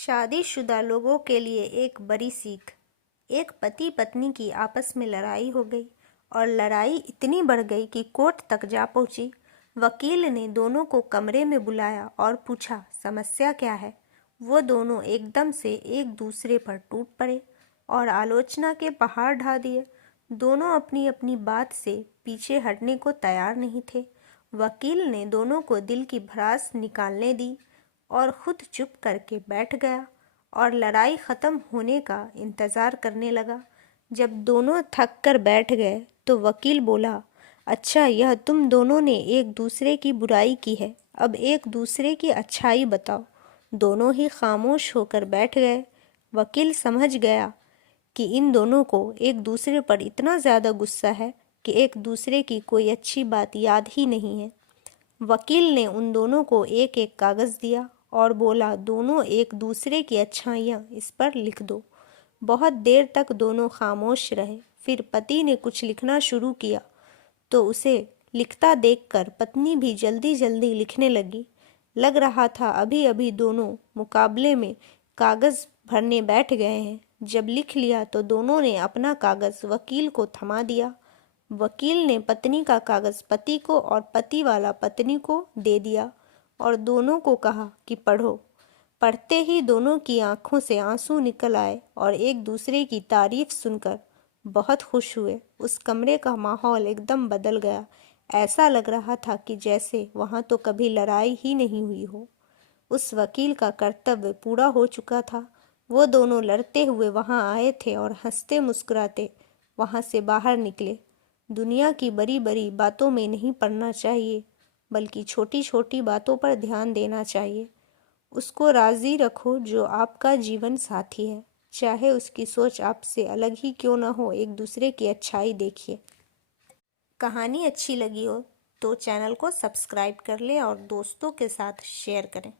शादीशुदा लोगों के लिए एक बड़ी सीख। एक पति पत्नी की आपस में लड़ाई हो गई और लड़ाई इतनी बढ़ गई कि कोर्ट तक जा पहुंची। वकील ने दोनों को कमरे में बुलाया और पूछा, समस्या क्या है। वो दोनों एकदम से एक दूसरे पर टूट पड़े और आलोचना के पहाड़ ढा दिए। दोनों अपनी अपनी बात से पीछे हटने को तैयार नहीं थे। वकील ने दोनों को दिल की भड़ास निकालने दी और खुद चुप करके बैठ गया और लड़ाई ख़त्म होने का इंतज़ार करने लगा। जब दोनों थक कर बैठ गए तो वकील बोला, अच्छा, यह तुम दोनों ने एक दूसरे की बुराई की है, अब एक दूसरे की अच्छाई बताओ। दोनों ही खामोश होकर बैठ गए। वकील समझ गया कि इन दोनों को एक दूसरे पर इतना ज़्यादा गुस्सा है कि एक दूसरे की कोई अच्छी बात याद ही नहीं है। वकील ने उन दोनों को एक एक कागज़ दिया और बोला, दोनों एक दूसरे की अच्छाइयाँ इस पर लिख दो। बहुत देर तक दोनों खामोश रहे। फिर पति ने कुछ लिखना शुरू किया तो उसे लिखता देखकर पत्नी भी जल्दी जल्दी लिखने लगी। लग रहा था अभी अभी दोनों मुकाबले में कागज़ भरने बैठ गए हैं। जब लिख लिया तो दोनों ने अपना कागज़ वकील को थमा दिया। वकील ने पत्नी का कागज़ पति को और पति वाला पत्नी को दे दिया और दोनों को कहा कि पढ़ो। पढ़ते ही दोनों की आंखों से आंसू निकल आए और एक दूसरे की तारीफ सुनकर बहुत खुश हुए। उस कमरे का माहौल एकदम बदल गया। ऐसा लग रहा था कि जैसे वहाँ तो कभी लड़ाई ही नहीं हुई हो। उस वकील का कर्तव्य पूरा हो चुका था। वो दोनों लड़ते हुए वहाँ आए थे और हंसते मुस्कुराते वहाँ से बाहर निकले। दुनिया की बड़ी बड़ी बातों में नहीं पड़ना चाहिए, बल्कि छोटी छोटी बातों पर ध्यान देना चाहिए। उसको राज़ी रखो जो आपका जीवन साथी है, चाहे उसकी सोच आपसे अलग ही क्यों ना हो। एक दूसरे की अच्छाई देखिए। कहानी अच्छी लगी हो तो चैनल को सब्सक्राइब कर लें और दोस्तों के साथ शेयर करें।